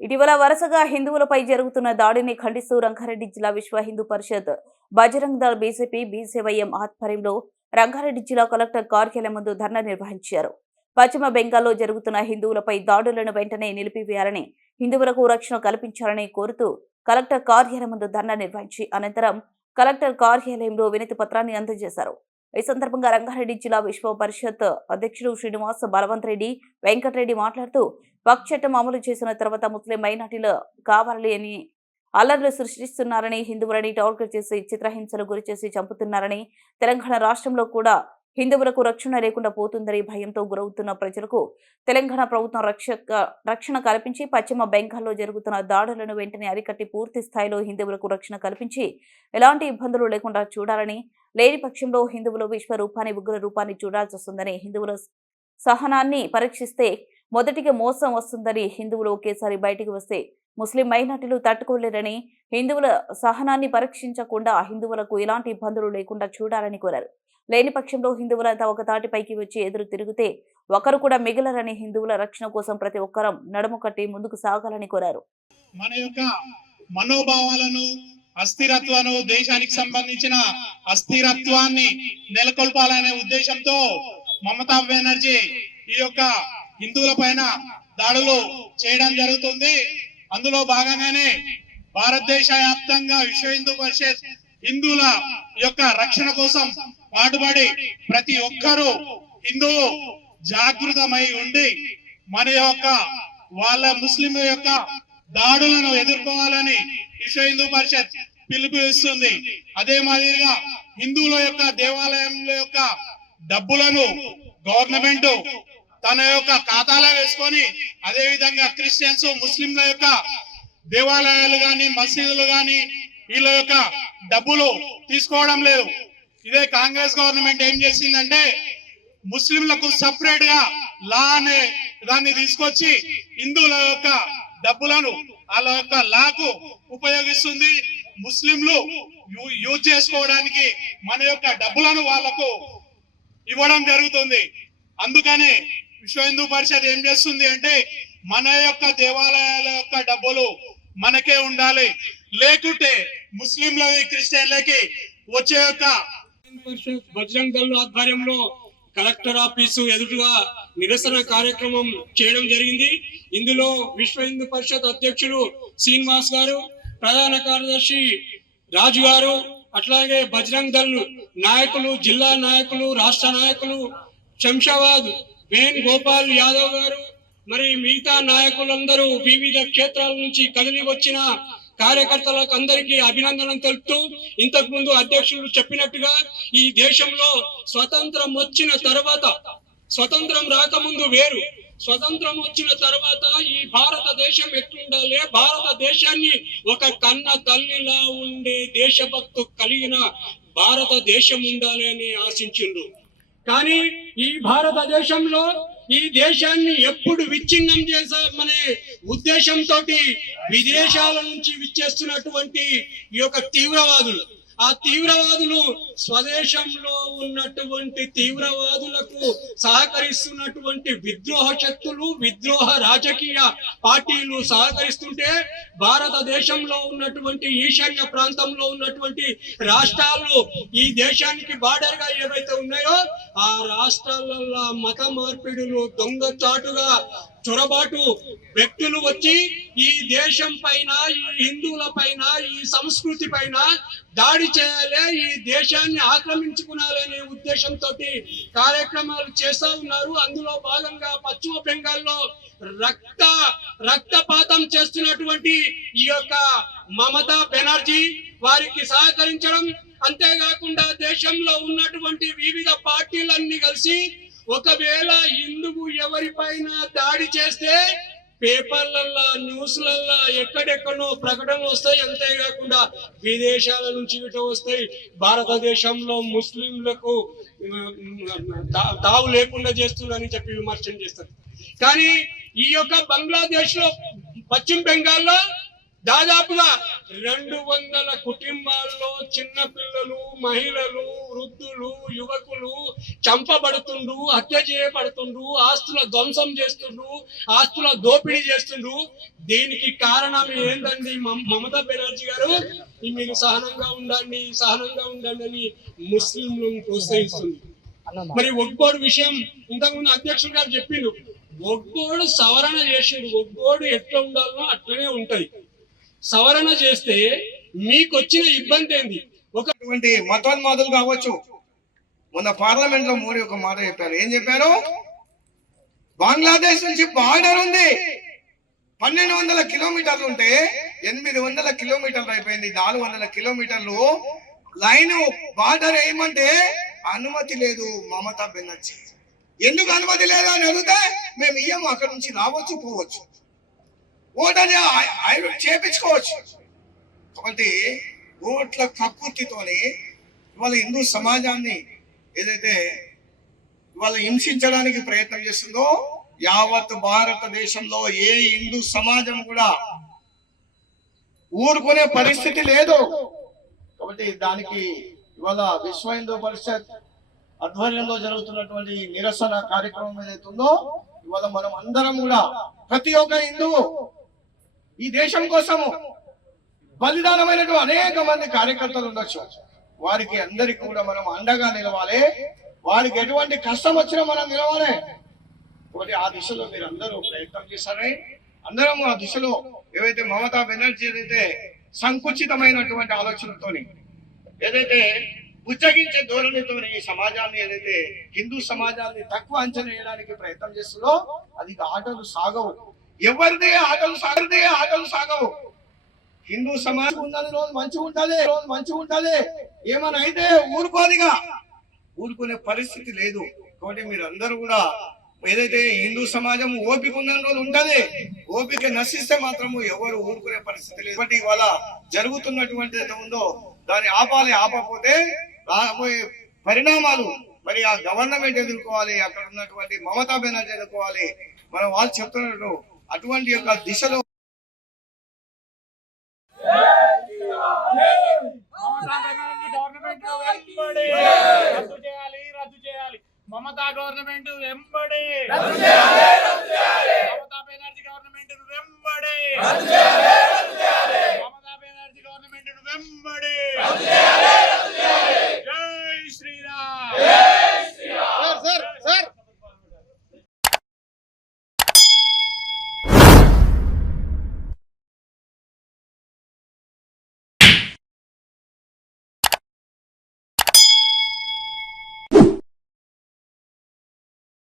ఇటీవల వరుసగా హిందువులపై జరుగుతున్న దాడిని ఖండిస్తూ రంగారెడ్డి జిల్లా విశ్వ హిందూ పరిషత్ బజరంగ్ దళ్ బీజేపీ బీసీవైఎం ఆధ్వర్యంలో రంగారెడ్డి జిల్లా కలెక్టర్ కార్యాలయం ముందు ధర్నా నిర్వహించారు. పశ్చిమ బెంగాల్లో జరుగుతున్న హిందువులపై దాడులను వెంటనే నిలిపివేయాలని, హిందువులకు రక్షణ కల్పించాలని కోరుతూ కలెక్టర్ కార్యాలయం ముందు ధర్నా నిర్వహించి అనంతరం కలెక్టర్ కార్యాలయంలో వినతి పత్రాన్ని అందజేశారు. ఈ సందర్భంగా రంగారెడ్డి జిల్లా విశ్వ పరిషత్ అధ్యక్షుడు శ్రీనివాస్ బలవంత్ రెడ్డి వెంకటరెడ్డి మాట్లాడుతూ వక్ఫ్ చట్టం అమలు చేసిన తర్వాత ముస్లిం మైనార్టీలు కావాలని అని అల్లర్లు సృష్టిస్తున్నారని, హిందువులని టార్గెట్ చేసి చిత్రహింసలు గురిచేసి చంపుతున్నారని, తెలంగాణ రాష్ట్రంలో కూడా హిందువులకు రక్షణ లేకుండా పోతుందని భయంతో గురవుతున్న ప్రజలకు తెలంగాణ ప్రభుత్వం రక్షణ కల్పించి పశ్చిమ బెంగాల్లో జరుగుతున్న దాడులను వెంటనే అరికట్టి పూర్తి స్థాయిలో హిందువులకు రక్షణ కల్పించి ఎలాంటి ఇబ్బందులు లేకుండా చూడాలని, లేని పక్షంలో హిందువులు విశ్వరూపాన్ని ఉగ్ర రూపాన్ని చూడాల్సి వస్తుందని, హిందువుల సహనాన్ని పరీక్షిస్తే మొదటిగా మోసం వస్తుందని, హిందువులు ఒకేసారి బయటికి వస్తే ముస్లిం మైనార్టీలు తట్టుకోలేరని, హిందువుల సహనాన్ని పరీక్షించకుండా హిందువులకు ఎలాంటి ఇబ్బందులు లేకుండా చూడాలని కోరారు. లేని పక్షంలో హిందువులంతా ఒక తాటిపైకి వచ్చి ఎదురు తిరిగితే ఒకరు కూడా మిగిలరని, హిందువుల రక్షణ కోసం ప్రతి ఒక్కరం నడుము కట్టి ముందుకు సాగాలని కోరారు. మన యొక్క మనోభావాలను, అస్థిరత్వాన్ని, దేశానికి సంబంధించిన అస్థిరత్వాన్ని నెలకొల్పాలనే ఉద్దేశంతో మమతా బెనర్జీ ఈ యొక్క హిందువుల పైన దాడులు చేయడం జరుగుతుంది. అందులో భాగంగానే భారతదేశ వ్యాప్తంగా విశ్వ హిందూ పరిషత్ హిందువుల యొక్క రక్షణ కోసం పాటుపడి ప్రతి ఒక్కరూ హిందువు జాగృతమై ఉండి మన యొక్క వాళ్ళ ముస్లింల యొక్క దాడులను ఎదుర్కోవాలని విశ్వ హిందూ పరిషత్ పిలుపు ఇస్తుంది. అదే మాదిరిగా హిందువుల యొక్క దేవాలయంల యొక్క డబ్బులను గవర్నమెంట్ తన యొక్క ఖాతాలో వేసుకొని, అదే విధంగా క్రిస్టియన్స్ ముస్లింల యొక్క దేవాలయాలు గాని మసీదులు గాని వీళ్ళ యొక్క డబ్బులు తీసుకోవడం లేదు. ఇదే కాంగ్రెస్ గవర్నమెంట్ ఏం చేసిందంటే ముస్లింలకు సపరేట్ గా లా అనే దాన్ని తీసుకొచ్చి హిందువుల యొక్క డబ్బులను వాళ్ళ యొక్క లాకు ఉపయోగిస్తుంది. ముస్లింలు యూజ్ చేసుకోవడానికి మన యొక్క డబ్బులను వాళ్లకు ఇవ్వడం జరుగుతుంది. అందుకని విశ్వ హిందూ పరిషత్ ఏం చేస్తుంది అంటే మన యొక్క దేవాలయాల యొక్క డబ్బులు మనకే ఉండాలి, లేకుంటే ముస్లింలకి క్రిస్టియన్లకి వచ్చే యొక్క పరిషత్ బజరంగ్ దళ్ ఆధ్వర్యంలో కలెక్టర్ ఆఫీసు ఎదురుగా నిరసన కార్యక్రమం చేయడం జరిగింది. ఇందులో విశ్వ హిందూ పరిషత్ అధ్యక్షుడు శ్రీనివాస్ గారు, ప్రధాన కార్యదర్శి రాజు గారు, అట్లాగే బజరంగ్ దళ్ నాయకులు, జిల్లా నాయకులు, రాష్ట్ర నాయకులు, శంషాబాద్ వేణ్ గోపాల్ యాదవ్ గారు, మరి మిగతా నాయకులందరూ వివిధ క్షేత్రాల నుంచి కదిలి వచ్చిన కార్యకర్తలకు అందరికీ అభినందనలు తెలుపుతూ, ఇంతకు ముందు అధ్యక్షులు చెప్పినట్టుగా ఈ దేశంలో స్వతంత్రం వచ్చిన తర్వాత, స్వతంత్రం రాకముందు వేరు, స్వతంత్రం వచ్చిన తర్వాత ఈ భారతదేశం ఎట్లుండాలి, భారతదేశాన్ని ఒక కన్న తల్లిలా ఉండే దేశభక్తు కలిగిన భారతదేశం ఉండాలి అని ఆశించిండ్రు. కానీ ఈ భారతదేశంలో ఈ దేశాన్ని ఎప్పుడు విచ్ఛిన్నం చేశామనే ఉద్దేశంతో విదేశాల నుంచి విచ్చేస్తున్నటువంటి ఈ యొక్క తీవ్రవాదులు, ఆ తీవ్రవాదులు స్వదేశంలో ఉన్నటువంటి తీవ్రవాదులకు సహకరిస్తున్నటువంటి విద్రోహ శక్తులు, విద్రోహ రాజకీయ పార్టీలు సహకరిస్తుంటే భారతదేశంలో ఉన్నటువంటి ఈశాన్య ప్రాంతంలో ఉన్నటువంటి రాష్ట్రాలు, ఈ దేశానికి బార్డర్ గా ఏవైతే ఉన్నాయో ఆ రాష్ట్రాలలో మత మార్పిడులు, దొంగచాటుగా చొరబాటు వ్యక్తులు వచ్చి ఈ దేశం పైన, ఈ హిందువుల పైన, ఈ సంస్కృతి పైన దాడి చేయాలి, ఈ దేశాన్ని ఆక్రమించుకునాలనే ఉద్దేశంతో కార్యక్రమాలు చేస్తూ ఉన్నారు. అందులో భాగంగా పశ్చిమ బెంగాల్లో రక్తపాతం చేస్తున్నటువంటి ఈ యొక్క మమతా బెనర్జీ వారికి సహకరించడం, అంతేకాకుండా దేశంలో ఉన్నటువంటి వివిధ పార్టీలన్నీ కలిసి ఒకవేళ హిందువు ఎవరిపైన దాడి చేస్తే పేపర్లల్లో, న్యూస్లల్లో ఎక్కడెక్కడో ప్రకటనలు వస్తాయి. అంతేకాకుండా విదేశాల నుంచి ఇటు వస్తాయి. భారతదేశంలో ముస్లింలకు తావు లేకుండా చేస్తుందని చెప్పి విమర్శన చేస్తారు. కానీ ఈ యొక్క బంగ్లాదేశ్ లో, పశ్చిమ బెంగాల్లో దాదాపుగా 200 కుటుంబాల్లో చిన్న పిల్లలు, మహిళలు, వృద్ధులు, యువకులు చంపబడుతుండ్రు, హత్య చేయబడుతుండ్రు, ఆస్తుల ధ్వంసం చేస్తుండ్రు, ఆస్తుల దోపిడీ చేస్తుండ్రు. దీనికి కారణం ఏంటండి? మమతా బెనర్జీ గారు మీరు సహనంగా ఉండండి అని ముస్లింలను ప్రోత్సహిస్తుంది. మరి ఒక్కోడు విషయం ఇంతకుముందు అధ్యక్షుడు గారు చెప్పిండు, ఒక్కోడు సవరణ చేసిండు. ఒక్కోడు ఎట్లా ఉండాలనో అట్లనే ఉంటది. సవరణ చేస్తే మీకు వచ్చిన ఇబ్బంది ఏంది? ఒకటువంటి మతోన్మాదులు కావచ్చు. మొన్న పార్లమెంట్ లో మోడీ ఒక మాట చెప్పారు. ఏం చెప్పారు? బంగ్లాదేశ్ నుంచి బార్డర్ ఉంది, 1200 కిలోమీటర్లు ఉంటే 800 కిలోమీటర్లు అయిపోయింది. 400 కిలోమీటర్లు లైన్ బార్డర్ వేయమంటే అనుమతి లేదు మమతా బెనర్జీ. ఎందుకు అనుమతి లేదు అని అడిగితే మేము ఇయ్యము, అక్కడ నుంచి రావచ్చు పోవచ్చు, ఓటని చేపించుకోవచ్చు. కాబట్టి ఓట్ల కక్కుర్తితోని ఇవాళ హిందూ సమాజాన్ని ఏదైతే ఇవాళ హింసించడానికి ప్రయత్నం చేస్తుందో, యావత్ భారతదేశంలో ఏ హిందూ సమాజం కూడా ఊరుకునే పరిస్థితి లేదు. కాబట్టి దానికి ఇవాళ విశ్వ హిందూ పరిషత్ ఆధ్వర్యంలో జరుగుతున్నటువంటి నిరసన కార్యక్రమం ఏదైతే ఉందో, ఇవాళ మనం అందరం కూడా ప్రతి ఒక్క హిందువు ఈ దేశం కోసము బలిదానమైనటువంటి అనేక మంది కార్యకర్తలు ఉండొచ్చు. వారికి అందరికి కూడా మనం అండగా నిలవాలి. వారికి ఎటువంటి కష్టం వచ్చినా మనం నిలవాలి. కాబట్టి ఆ దిశలో మీరు అందరూ ప్రయత్నం చేస్తారని అందరం ఆ దిశలో ఏవైతే మమతా బెనర్జీ ఏదైతే సంకుచితమైనటువంటి ఆలోచనతోని ఏదైతే ఉచ్చగించే ధోరణితోని ఈ సమాజాన్ని ఏదైతే హిందూ సమాజాన్ని తక్కువ అంచనా వేయడానికి ప్రయత్నం చేస్తుందో అది ఆటలు సాగవు. ఎవరిదే ఆటలు సాగవు. హిందూ సమాజం ఉన్నది రోజు మంచిగా ఉండాలి. ఏమైనా అయితే ఊరుకునే పరిస్థితి లేదు. కాబట్టి మీరు అందరూ కూడా ఏదైతే హిందూ సమాజం ఓపిక ఉన్న రోజు ఉంటది, ఓపిక నశిస్తే మాత్రము ఎవరు ఊరుకునే పరిస్థితి లేదు. కాబట్టి ఇవాళ జరుగుతున్నటువంటి ఏదో ఉందో దాన్ని ఆపకపోతే రాబోయే పరిణామాలు మరి ఆ గవర్నమెంట్ ఎదుర్కోవాలి, అక్కడ ఉన్నటువంటి మమతా బెనర్జీ ఎదుర్కోవాలి. మనం వాళ్ళు చెప్తున్నట్టు అటువంటి యొక్క దిశలో రద్దు చేయాలి. మమతా గవర్నమెంట్ వెంబడి